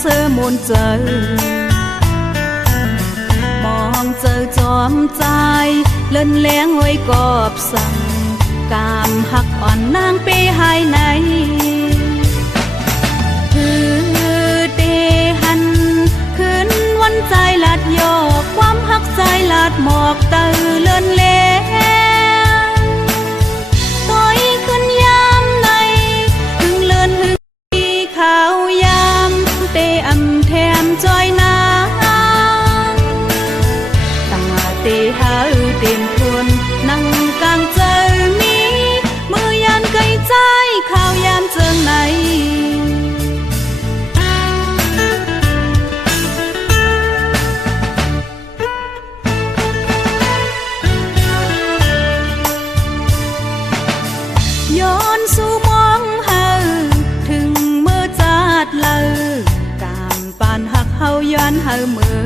เสื้อมนเจอมองเจอจอมใจเล่นแรงไว้กอบสั่งกามหักอ่อนนางเปหายไหนคือเดหันคืนวันใจลาดยอกความหักใจลาดหมอกเตอเลื่อนเล่ต้อยขึ้นยามในหึงเลื่อนหึงปีขาวยามเตอำแถมจอยนางตั้งเตหาเต็มทวนนั่งกลางเจอมีมือยานไกลใจข้าวยามเจิงไหนย้อนสู่มองเฮาถึงเมื่อจัดเลอกามปานหักเฮาย้อนเฮาเมื่อ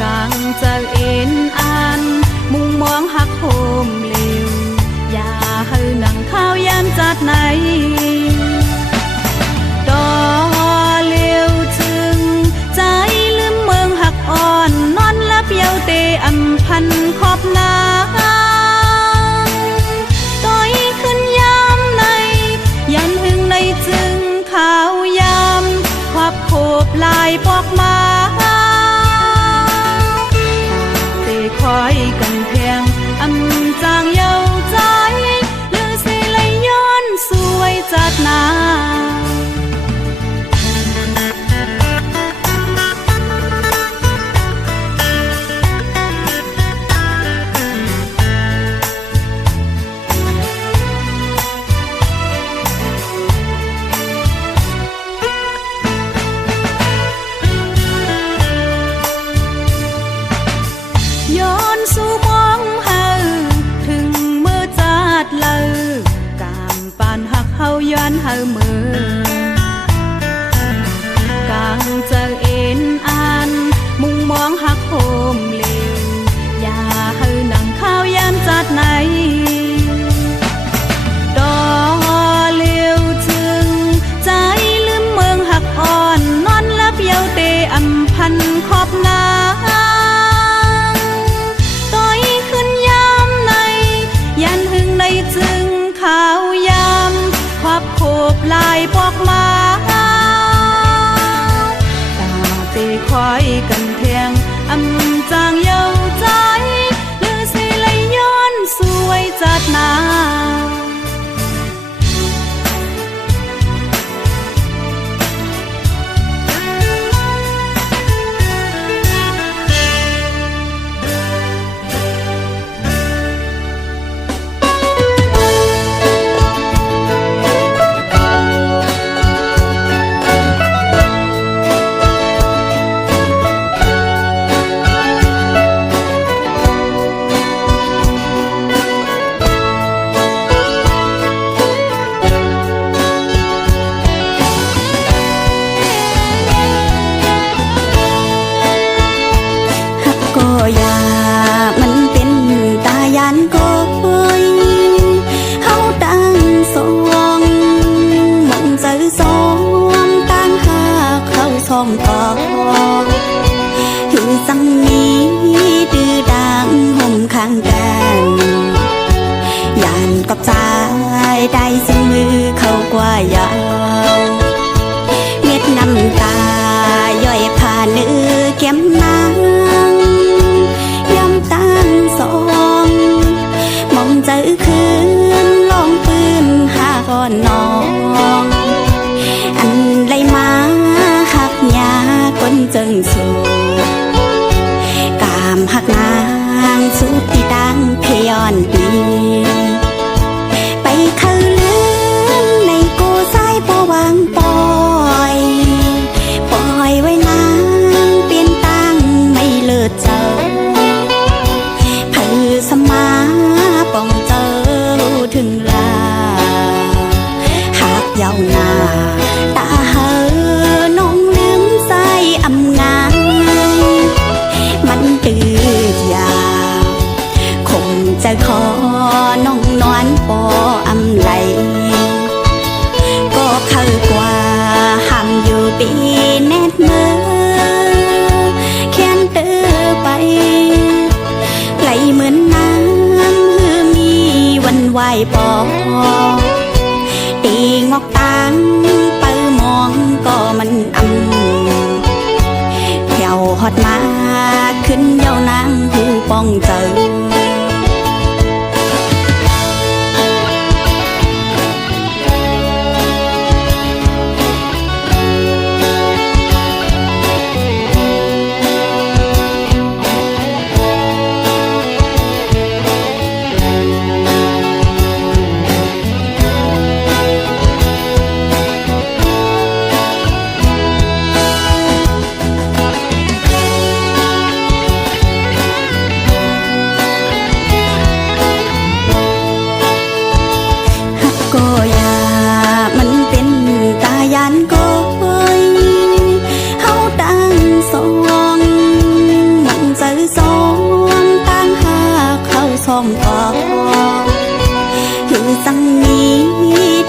กลางเจอเอ็นอ่านมุงมองหักโฮมเลวอย่าเฮานั่งข้าวยามจัดไหนดอเลียวถึงใจลืมเมืองหักอ่อนนอนลับเยาเตอำพันขอบนาต้อยขึ้นยามในยันหึงในจึงข้าวยามขอบโคบลายปอกมาคอยกันเพียงอำจางเย้าใจเลือเสลยย้อนสวยจัดนาย้อนสู่มองเฮาถึงเมื่อจัดเลอกามปานหักเฮาย้อนเฮาเมื่อกลางเจอเอ็นอ่านมุงมองหักโฮมเลวอย่าเฮานั่งข้าวยามจัดไหนดอเลียวถึงใจลืมเมืองหักอ่อนนอนลับเยาเตอำพันขอบนาจึงข้าวยามขอบโคบลายปอกมาตาเตคอยกันเทียงอำจางเย้าใจเลือเสลยย้อนสวยจัดนาอย่ามันเป็นตายันก้อยเฮาตั้งสองมองเจอสองตั้งหาเข้าสองต่อคือสังนี้ดื้อดังห่มข้างกันยันกับใจได้เสมอเข้ากว่ายาวเม็ดน้ำตาย่อยผ่านเนื้อแก้มนางตั้งสองมองเจอคืนลองปืนหาก่อนน้องอันไรมาหักยาก้นจึงสูกามหักนางสุดที่ดังพยอนดีไปเข้าลืมในกูสายปวางปอยไว้นางเปลี่ยนตั้งไม่เลิศเจอสมาป้องเจอถึงลาหากเยานาตาเฮอน้องลืมใจอำงาน ปอตีงอกตางไปมองก็มันแถวฮอดมาขึ้นเยาวนางหูป้องเจอก็อย่ามันเป็นตายันก้อยเฮาตั้งสองมันเจอสองตั้งหาเข้าสองก่อคือสังนี้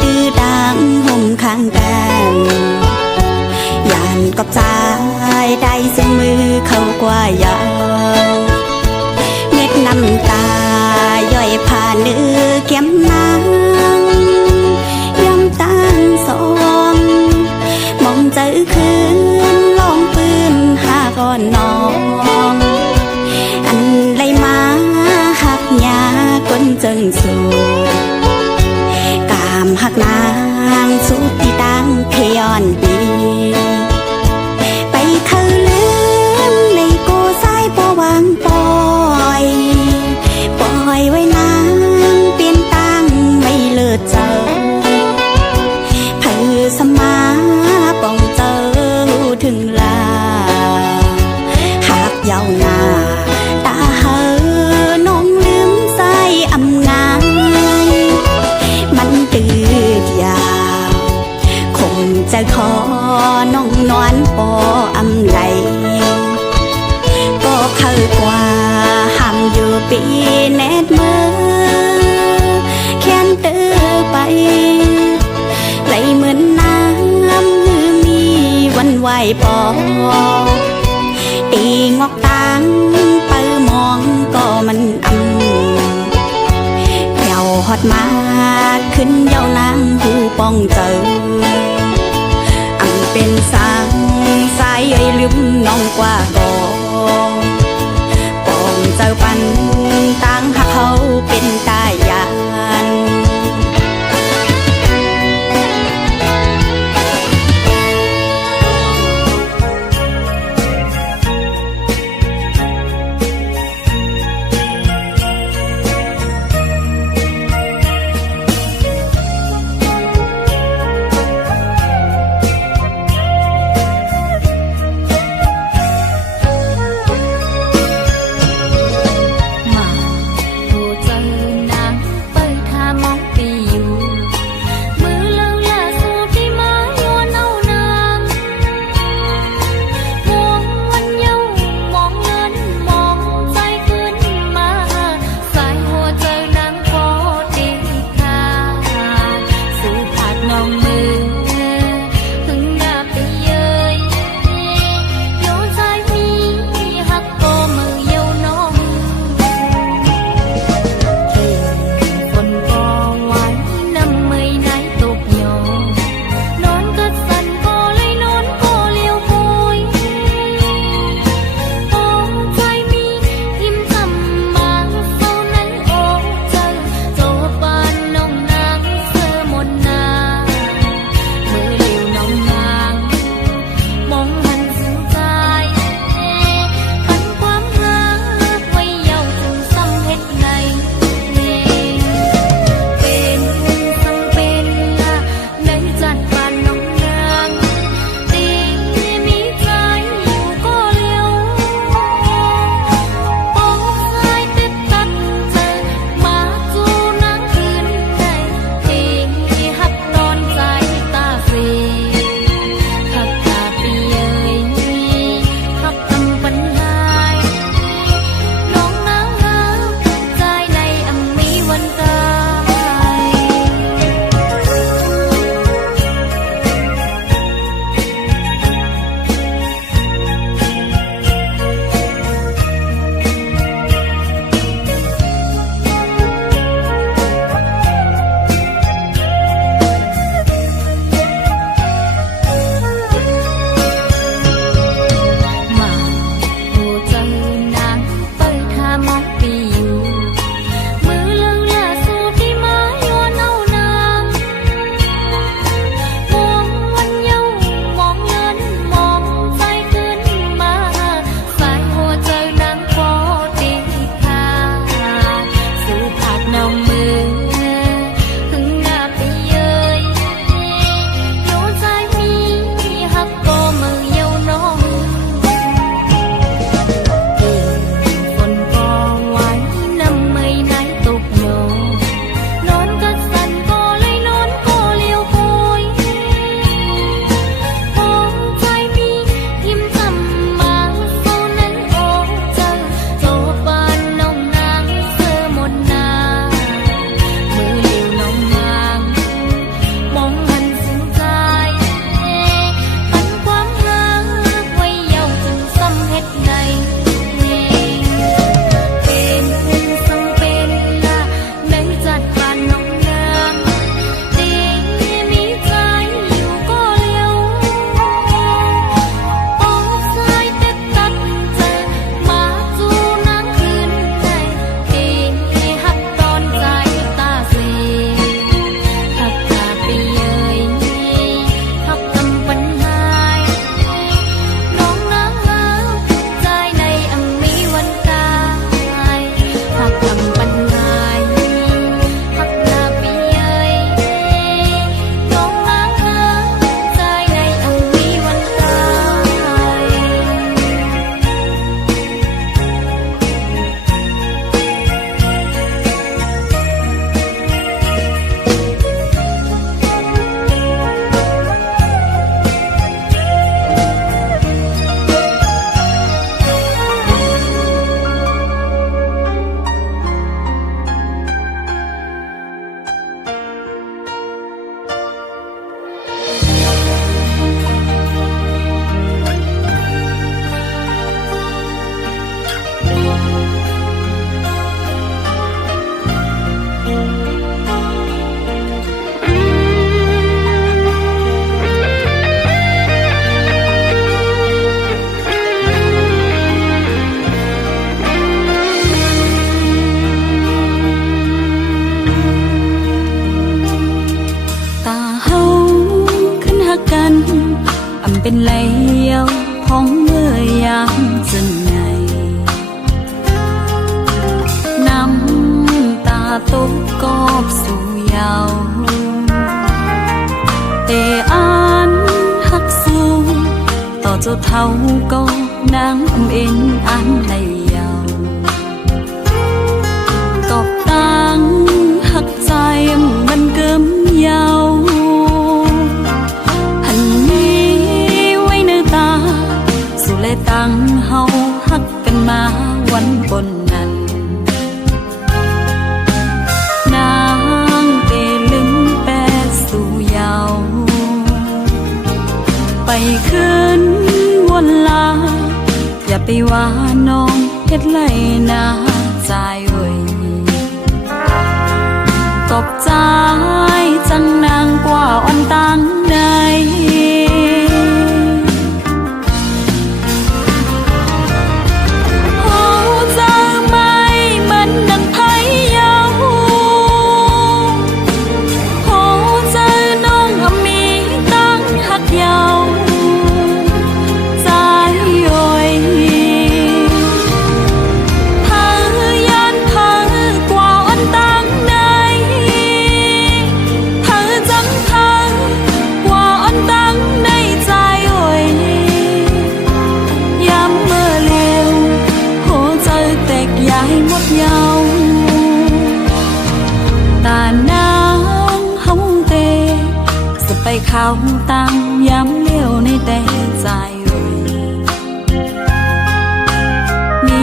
ดื้อดังห่มข้างกันยานกับใจได้เสียงมือเข้ากว่ายาวเม็ดน้ำตาย่อยผ่านเนื้อเก็มน้ำตั้งสองมองเจอคืนลองปืนหาก่อนน้องอันไรมาหักยาก้นจึงสู่กามหักนางสุดที่ตั้งขย้อนปีไปเธอลืมในโกสายปวางปอยไว้นางเปลี่ยนตั้งไม่เลิศเจอสมาป้องเจอถึงลาหากยาวนาตาเฮอน้องลืมใส่อำงายมันตืดยาวคงจะขอน้องนอนปออำไหลก็เข้ากว่าห้ามอยู่ปีแนดมือแค้นเตอไปไหลเหมือนน้ำหือมีวันไหวปอตีงอกตางไปมองก็มันแถวฮอดมาขึ้นเยาวนางหูป้องเจอเป็นสางสายเอ่ยลืมน้องกว่ากองป้องเจอปันตั้งหักเขาเป็นตายาน cho thâu câu nắng âm in an này giàu cọc tăng hắc dài mình cơm nhau hành mi quay nơi ta dù lệ tăng hậu hắc cần ma quanh bồn nằn nàng tê lưng pe dù giàuไปขึ้นวนลาอย่าไปว่าน้องเฮ็ดไรนาใจเอ่ยตบใจจังนางกว่าอ่อนตังใดโอ้เจอไหมมันดังไผเยาโอ้เจอน้องอมีตั้งหักเยาไปเข้าตังย้ำเลี้ยวในแต่ใจเอ่ยมี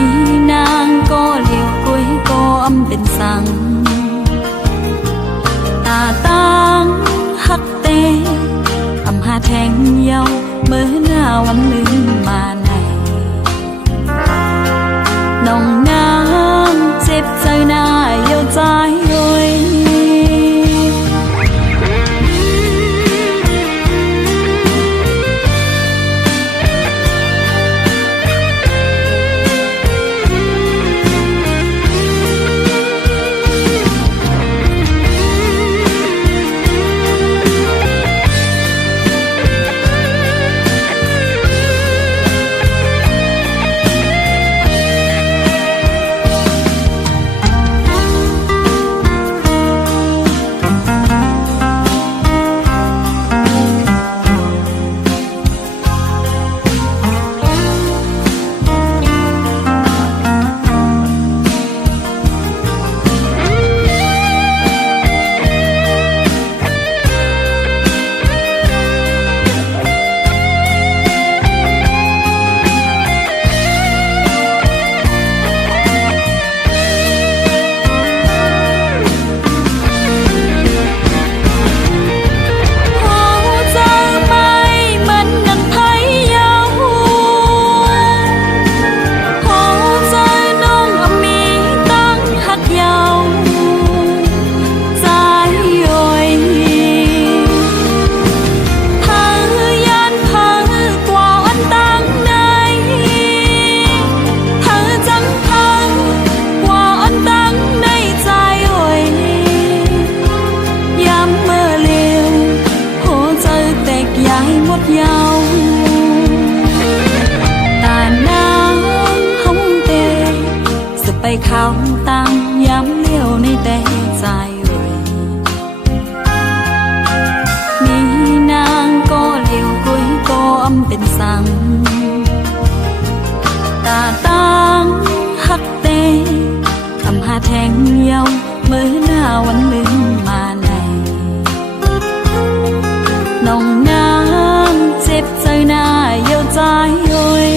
นางก็เลี้ยวกุ้ยก็อำเป็นสังตาตังหักเตอำหาแทงเยาเมื่อหน้าวันลืมมาไหนน้องนางเจ็บใจหน้าเยียวใจเอ่ยไปเข้าตังย้ำเลี้ยวในแต่ใจเอ่ยมีนางก็เลี้ยวกุ้ยก็อำเป็นสังตาตังหักเตอำหาแทงเยาเมื่อหน้าวันลืมมาไหนน้องนางเจ็บใจหน้าเยียวใจเอ่ย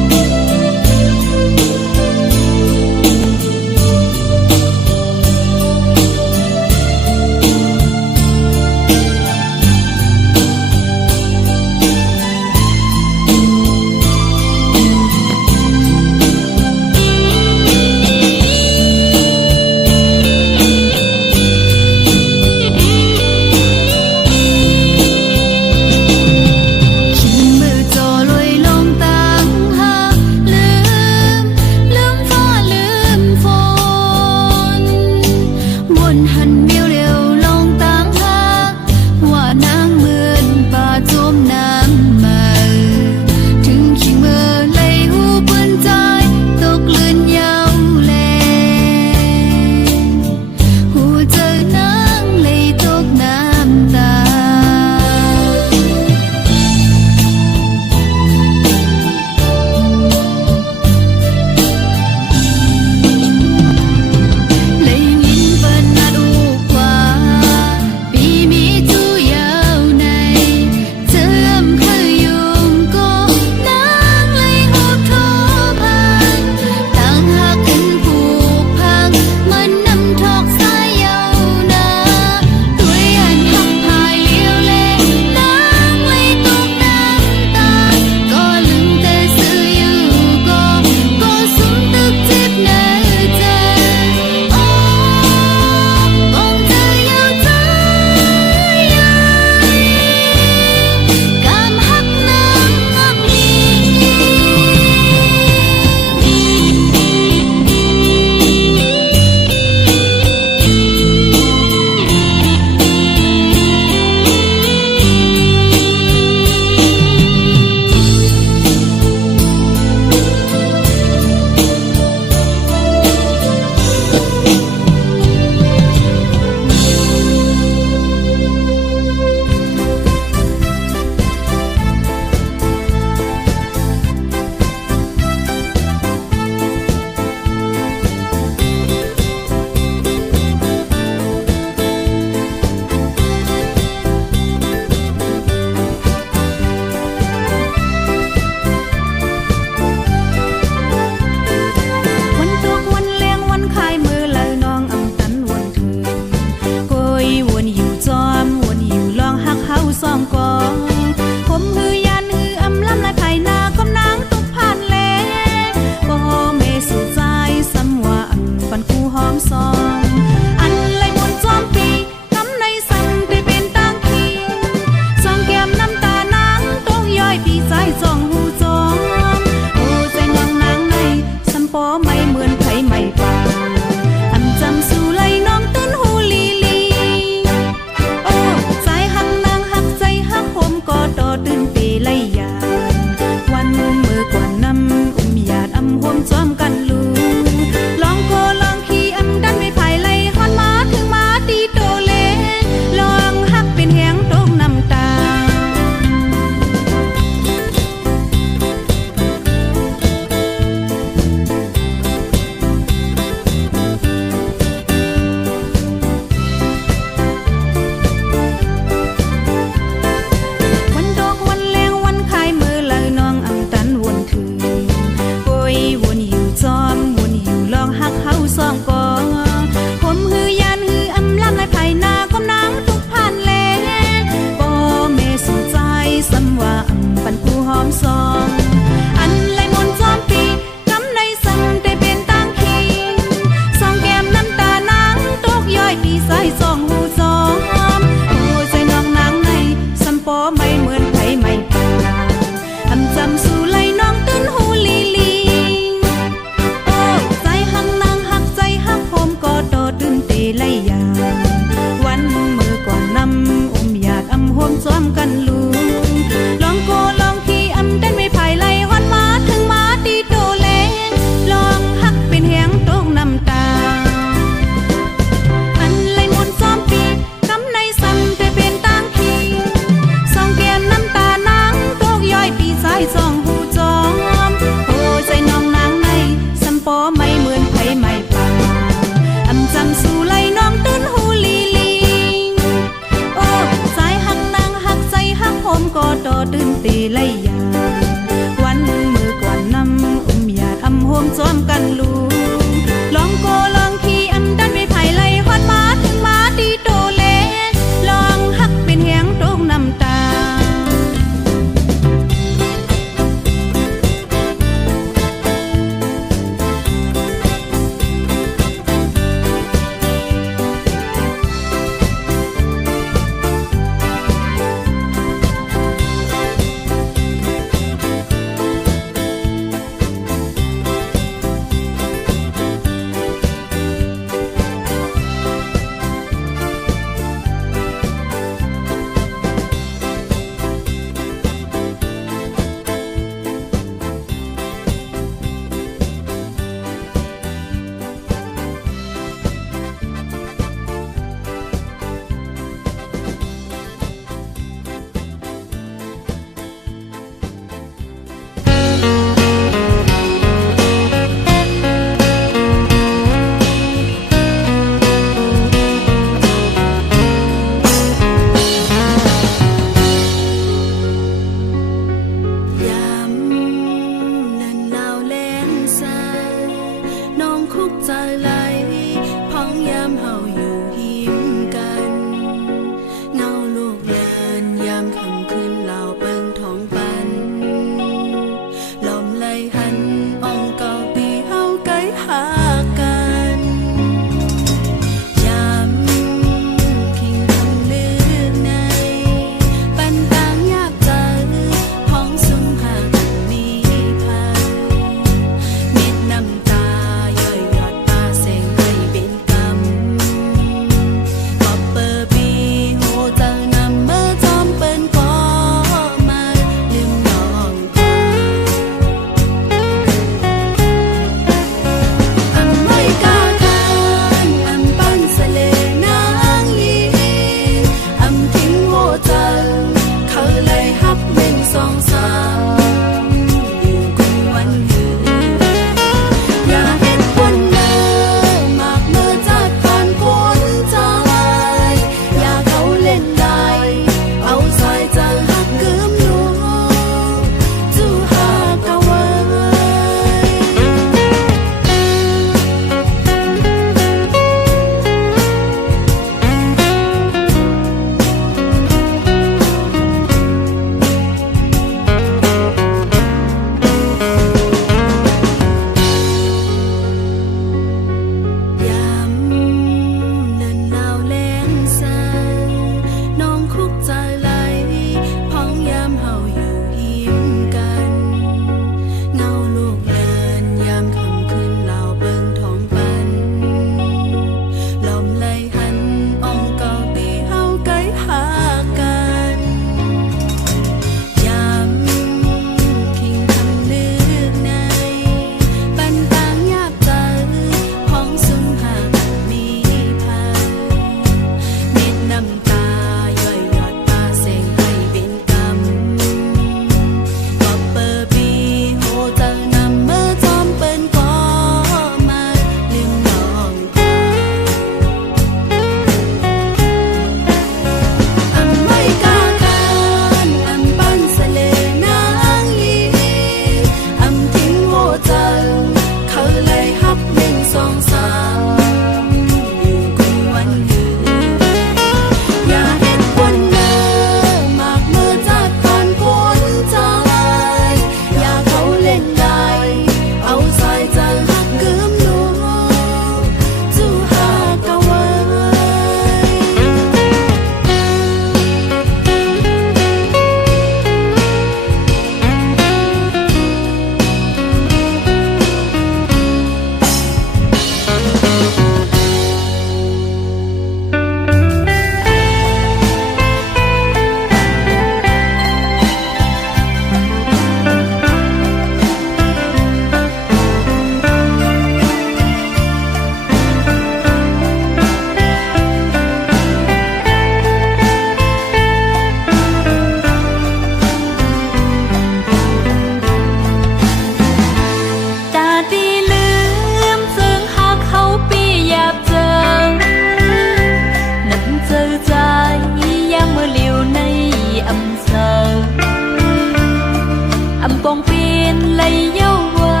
นเลยเย้าว่า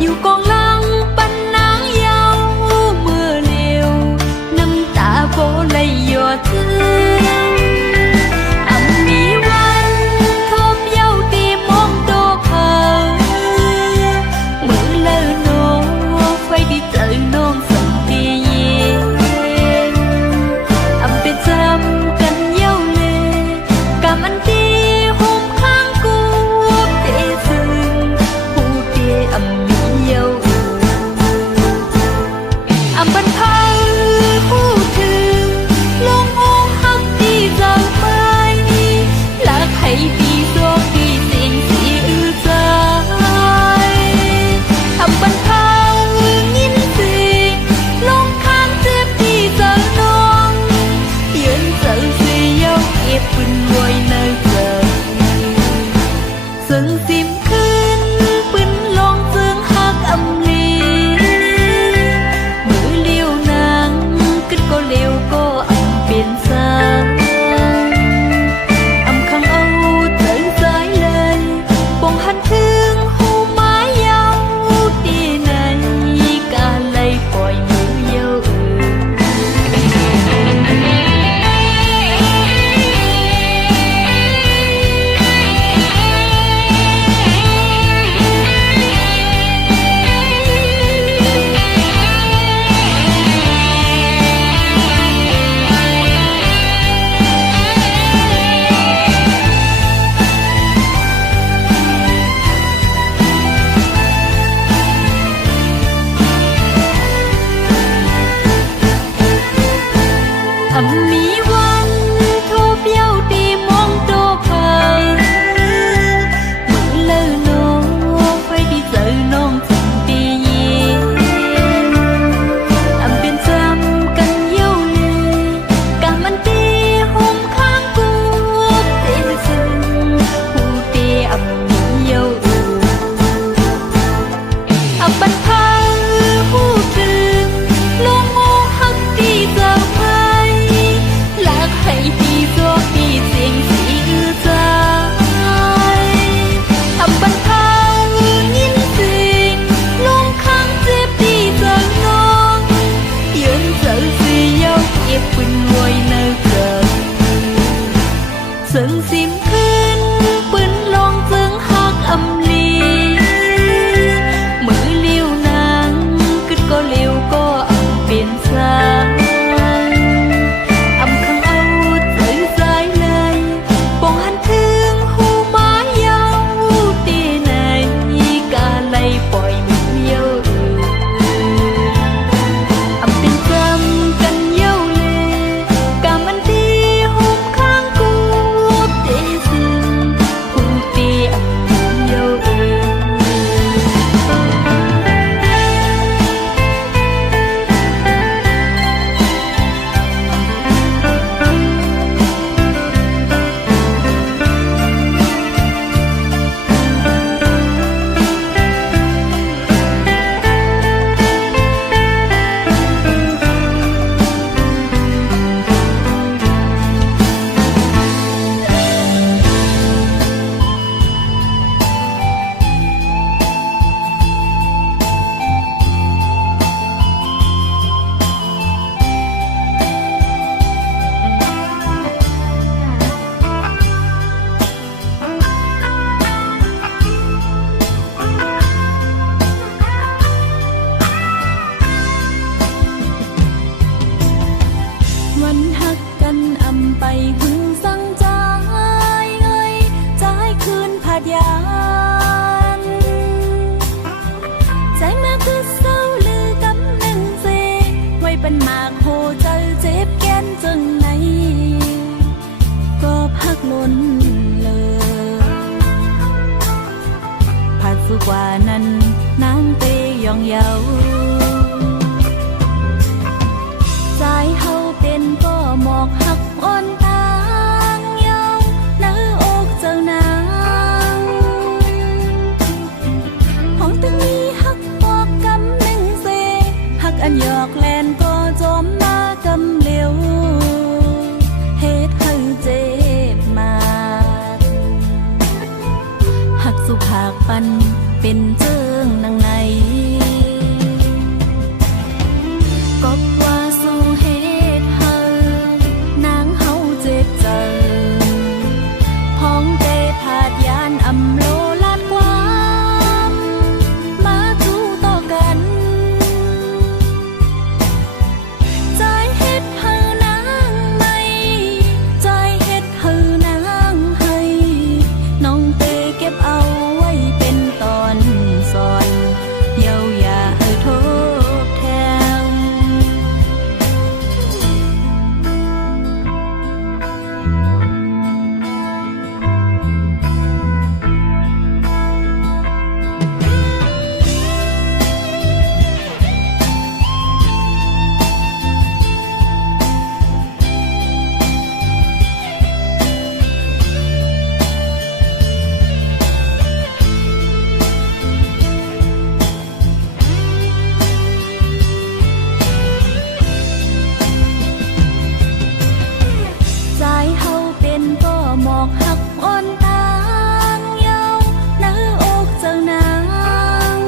อยู่กองหลังปันนางเย้าเมื่อเร็วน้ำตาโบเลยหยดถึงมีวันทบเย้าตีมองโตเพอมือเลินโนไฟดีเจอน้องสังเกตเป็นจำกันเย้าเลยกะมันดีห่มข้างกูเตะซึ่งผู้เตะมีเย้าบันพาผู้ถึงลงโอหักดีจังไปลักให้ดีโชคดีสิ่งสีอื้อใจบันพายินสิ่งลงข้างเจ็บดีจังน้องยืนเจอเสียเก็บปืนไว้ในใจซึ่งสิมขึ้นปืนลงจึงหักลีมือเลี้ยวนางขึ้นก็เลี้ยวก็เปลี่ยนสายข้างเอาใจสายเลยปองหันถึงหูไม้ยาวดีในกาเลยปล่อยมือเยามีวันโทบเย้าดีมองโตเพอมือเลินโนไฟดีเจอน้องจังดีเย็นเป็นจำกันเย้าเลยกะมันดีห่มข้างกูเตะซึ่งผู้เตะมีเย้าบันพาผู้ถึงลงโอหักดีจังไปลักให้ดีโชคดีสิ่งสีอื้อใจบันพายินสิ่งลงข้างเจ็บดีจังน้องยืนเจอเสียเก็บปืนไว้ในใจซึ่งสิมขึ้นปืนลงจึงหักลีมือเลี้ยวนางขึ้นก็เลี้ยวก็เปลี่ยนสายข้างเอาใจสายเลยปองหันถึงหูไม้ยาวตีในกาเลยปล่อยมือเยาเป็นจำกันเย้าเลยกะมันดีห่มข้างกูเตะซึ่งผู้เตะมีเยาวันหักกันไปหึงสังใจใจคืนผัดยานใจมาคือเศร้าลือกำหนึ่งเสไว้เป็นหมากโหใจเจ็บแก้นจังไหนก็พักล้นเลยผัดสุกว่านั้นนางเตยองเยาใจเฮาเป็นก็หมอกหักอ่อนตางเยาเนื้ออกเจ้านางห้องตึงนี้หักปอกกำหนึ่งเสหักอันหยอกแลนก็จอมมากำเหลวเฮ็ดให้เจ็บมาหักสุภาคปัน เป็นเจิงนางในก็ว่าสู่เหตุเฮานางเฮาเจ็บใจพ้องเตผาดยานอำโลลาดความมาจู้ต่อกันใจเฮ็ดเฮานางไม่ใจเฮ็ดเฮานางให้น้องเตเก็บเอาไว้เป็นตอนสอนเยาอย่าให้ทบแทนใจเฮาเป็นก็หมอกหักอ่อนตางเยาเนื้ออกเจ้านาง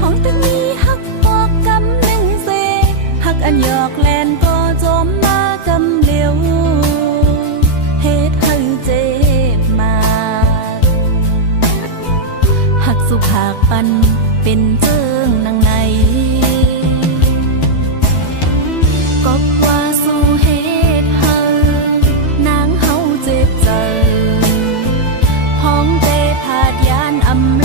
ห้องตึงมีหักปอกกำหนึ่งเซหักอันหยอกแลนก็จมมากำเหลวเฮ็ดให้เจ็บมาหักสุภาคปันเป็นเจิงนางในก็ว่าสู่เหตุเฮานางเฮาเจ็บใจพ้องเตผาดยานอำโล